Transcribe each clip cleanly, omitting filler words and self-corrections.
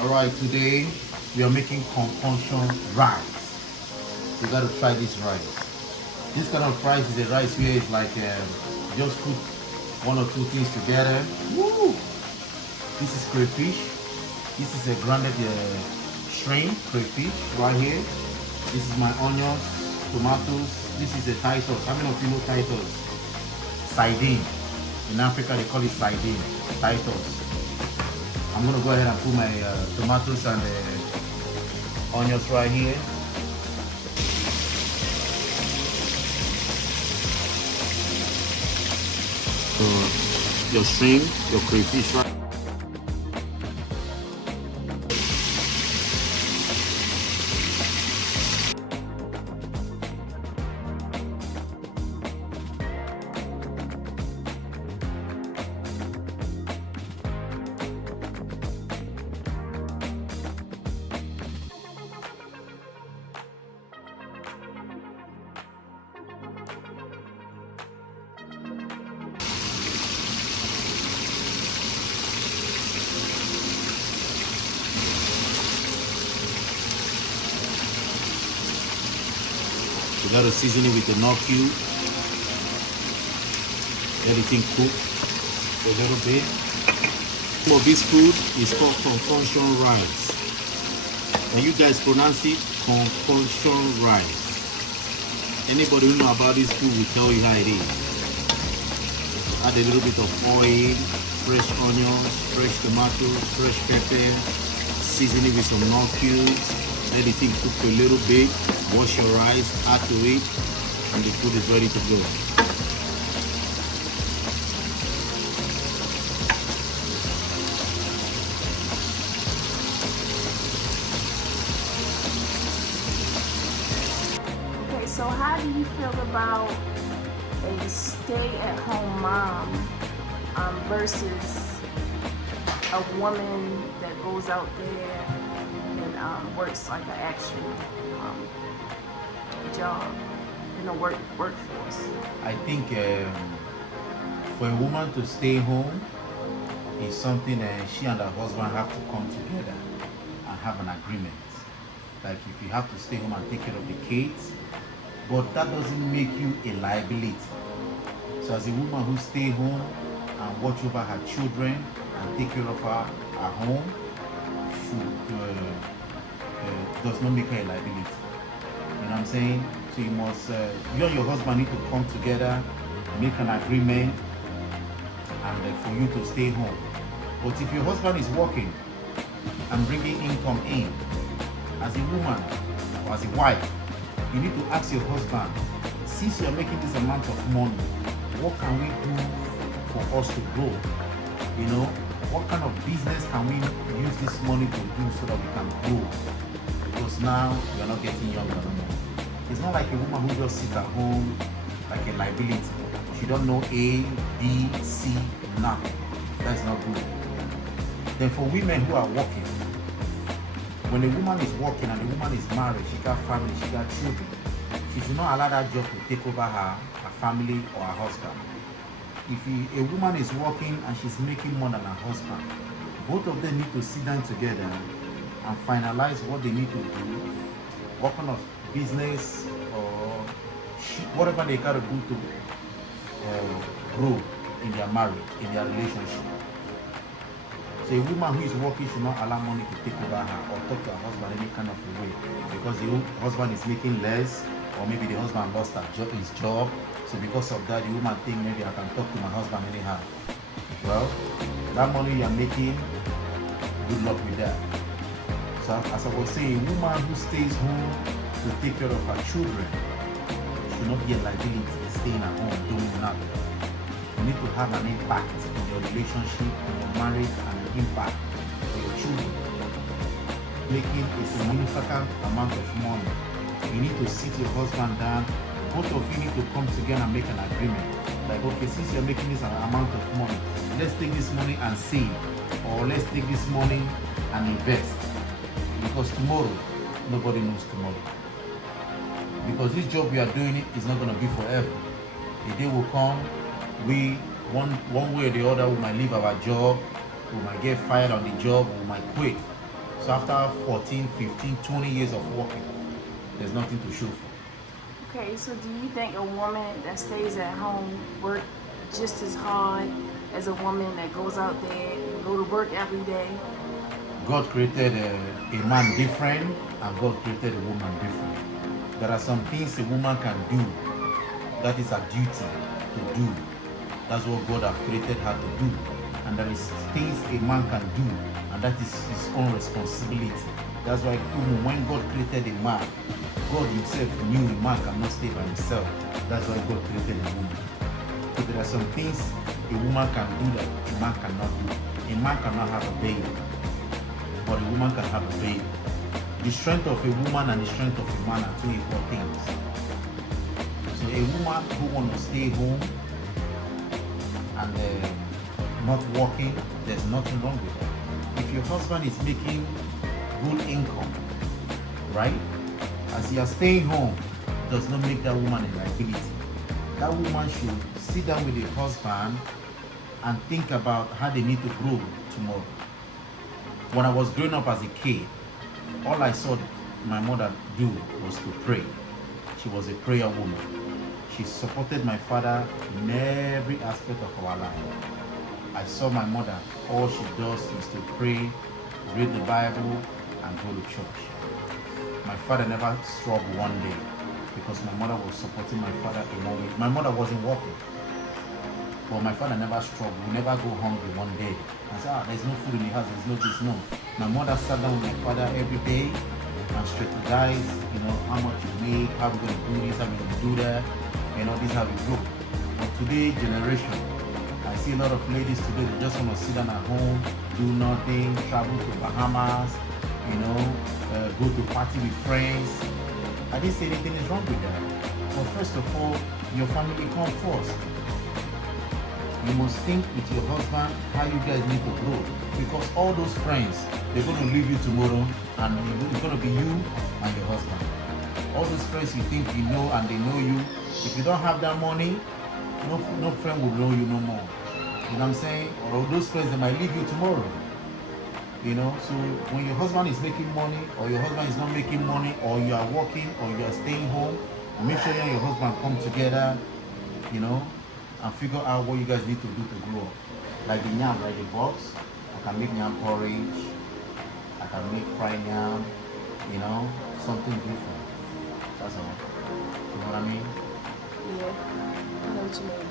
Alright, today we are making concussion rice. You gotta try this rice. This kind of rice is a rice where it's like just put one or two things together. Woo! This is crayfish. This is a grounded shrimp crayfish right here. This is my onions, tomatoes. This is a Titus. How many of you know Titus? Sardine. In Africa they call it sardine. Titus. I'm gonna go ahead and put my tomatoes and onions right here. Your shrimp, your crayfish right. You gotta season it with the knock cube. Let it cook a little bit. The name of this food is called concussion rice. And you guys pronounce it concussion rice. Anybody who know about this food will tell you how it is. Add a little bit of oil, fresh onions, fresh tomatoes, fresh pepper. Season it with some knock cubes. Let it cook a little bit. Wash your rice, add to it, and the food is ready to go. Okay, so how do you feel about a stay-at-home mom versus a woman that goes out there and works like an actual job in a workforce? I think for a woman to stay home is something she and her husband have to come together and have an agreement. Like if you have to stay home and take care of the kids, but that doesn't make you a liability. So as a woman who stay home and watch over her children and take care of her at home, does not make her a liability. You know what I'm saying? So you must, you and your husband need to come together, make an agreement, and for you to stay home. But if your husband is working and bringing income in, as a woman or as a wife, you need to ask your husband, since you are making this amount of money, what can we do for us to grow? You know, what kind of business can we use this money to do so that we can grow? Because now we are not getting younger anymore. It's not like a woman who just sits at home like a liability. She don't know A, B, C, nothing. That's not good. Then for women who are working, when a woman is working and a woman is married, she got family, she got children, she should not allow that job to take over her family or her husband. If a woman is working and she's making more than her husband, both of them need to sit down together and finalize what they need to do, what kind of business or whatever they gotta do to grow in their marriage, in their relationship. So a woman who is working should not allow money to take over her or talk to her husband any kind of a way because the husband is making less, or maybe the husband lost his job. So because of that, the woman think maybe I can talk to my husband anyhow. Well, that money you are making, good luck with that. So as I was saying, a woman who stays home to take care of her children should not be a liability staying at home doing nothing. You need to have an impact in your relationship, in your marriage, and an impact for your children. Making a significant amount of money. You need to sit your husband down. Both of you need to come together and make an agreement. Like, okay, since you're making this amount of money, let's take this money and save, or let's take this money and invest. Because tomorrow, nobody knows tomorrow. Because this job we are doing is not going to be forever. The day will come, we one way or the other we might leave our job, we might get fired on the job, we might quit. So after 14, 15, 20 years of working, there's nothing to show for. Okay, so do you think a woman that stays at home work just as hard as a woman that goes out there and go to work every day? God created a man different, and God created a woman different. There are some things a woman can do that is her duty to do. That's what God has created her to do. And there is things a man can do, and that is his own responsibility. That's why even when God created a man, God himself knew a man cannot stay by himself. That's why God created a woman. So there are some things a woman can do that a man cannot do. A man cannot have a baby, but a woman can have a baby. The strength of a woman and the strength of a man are two equal things. So a woman who wants to stay home and not working, there's nothing wrong with that. If your husband is making good income, right? As you are staying home, does not make that woman a liability. That woman should sit down with her husband and think about how they need to grow tomorrow. When I was growing up as a kid, all I saw my mother do was to pray. She was a prayer woman. She supported my father in every aspect of our life. I saw my mother, all she does is to pray, read the Bible, and go to church. My father never struggled one day because my mother was supporting my father in one way. My mother wasn't working, but my father never struggled. We never go hungry one day. I said, there's no food in the house, there's no this, no. My mother sat down with my father every day and strategized, how much you make, how we're going to do this, how we're going to do that, this is how we go. But today, generation, I see a lot of ladies today, they just want to sit down at home, do nothing, travel to Bahamas, go to party with friends. I didn't say anything is wrong with that. But first of all, your family comes first. You must think with your husband how you guys need to grow. Because all those friends, they're going to leave you tomorrow, and it's going to be you and your husband. All those friends you think you know and they know you, if you don't have that money, no friend will know you no more. You know what I'm saying? Or those friends, they might leave you tomorrow. So when your husband is making money, or your husband is not making money, or you are working, or you are staying home, make sure you and your husband come together, and figure out what you guys need to do to grow up. Like the yam, like the box, I can make yam porridge, I can make fried yam, something different. That's all. You know what I mean? Yeah, I know what you mean.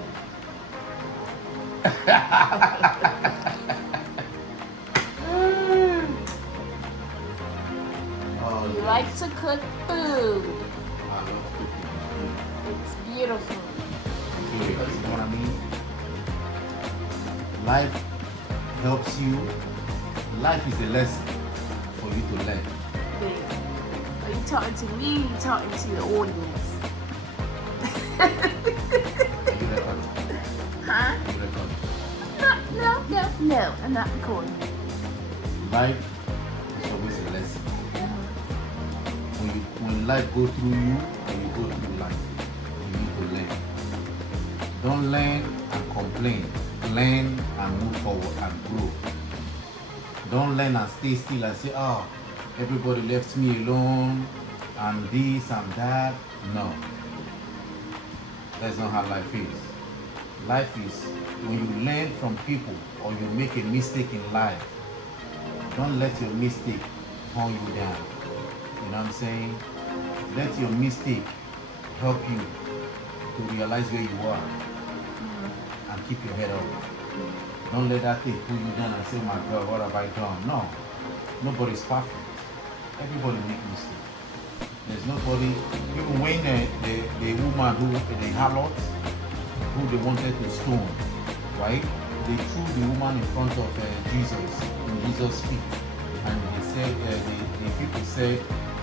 You like to cook food. I love cooking. It's beautiful. You know what I mean? Life helps you. Life is a lesson for you to learn. Yeah. Are you talking to me? Or you talking to the audience? Are you recording? Huh? Are you recording? No, I'm not recording. Life is always a lesson. When life goes through you, or you go through life, you need to learn. Don't learn and complain. Learn and move forward and grow. Don't learn and stay still and say, everybody left me alone and this and that. No. That's not how life is. Life is when you learn from people or you make a mistake in life, don't let your mistake turn you down. You know what I'm saying? Let your mistake help you to realize where you are and keep your head up. Don't let that thing pull you down and say, oh my God, what have I done? No. Nobody's perfect. Everybody makes mistakes. There's nobody, even when the woman the harlot, who they wanted to stone, right? They threw the woman in front of Jesus, in Jesus' feet. And they said, the people said,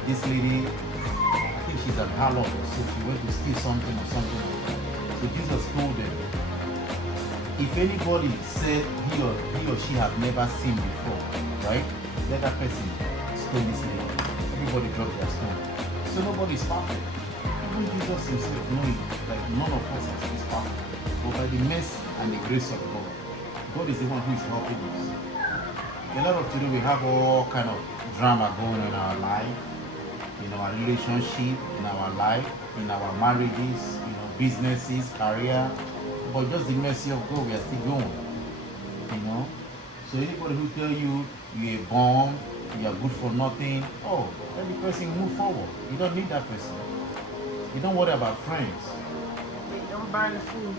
this lady, I think she's a harlot or so, she went to steal something or something like that. So Jesus told them, if anybody said he or she have never seen before, right? Let that person stone this lady. Everybody dropped their stone. So nobody is perfect. Even Jesus himself knowing that none of us is perfect. But by the mercy and the grace of God, God is the one who is helping us. A lot of today we have all kind of drama going on in our life, in our relationship, in our life, in our marriages, businesses, career. But just the mercy of God, we are still going. So anybody who tell you you're a bomb, you are good for nothing, let the person move forward. You don't need that person. You don't worry about friends. They don't burn the food.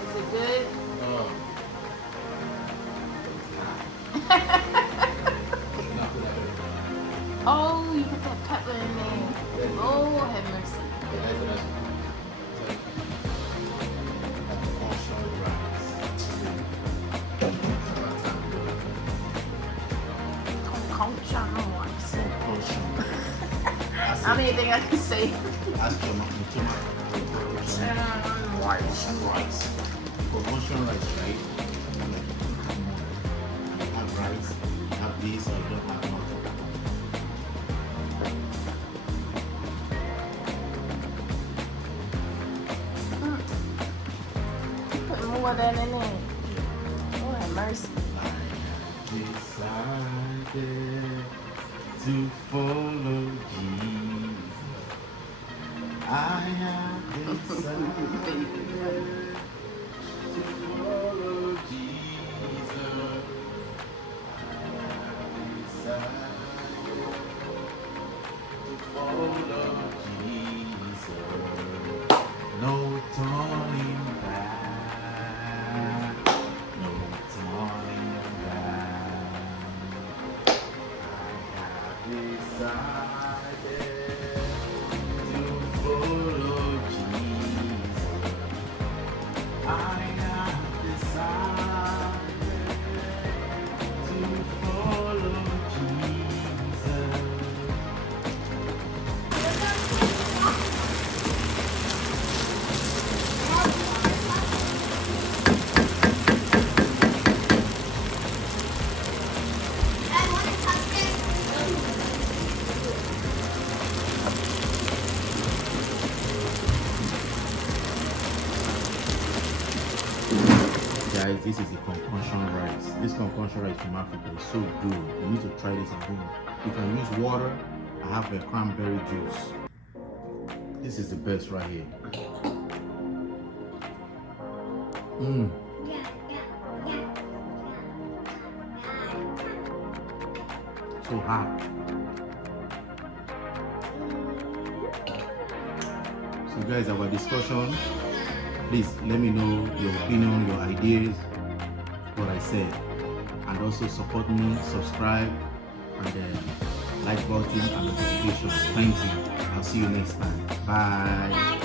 Is it good? Oh, you put that pepper in there. Oh, have mercy. Concussion Rice. I don't even think I can say. Ask your mom to rice. Concussion rice, right? You have rice, you have this, or you don't have nothing. Put more than in there. Oh, have mercy. Decided to follow Jesus. I have decided to follow Jesus. I have decided to follow Jesus. No turning back. No turning back. Decided to follow Jesus. I have decided to follow Jesus. Guys, this is the concussion rice. This concussion rice from Africa is so good. You need to try this at home. You can use water. I have a cranberry juice. This is the best right here. So hot. So guys, our discussion. Please let me know your opinion, your ideas, what I said, and also support me, subscribe, and then like button and notification. Thank you. I'll see you next time. Bye.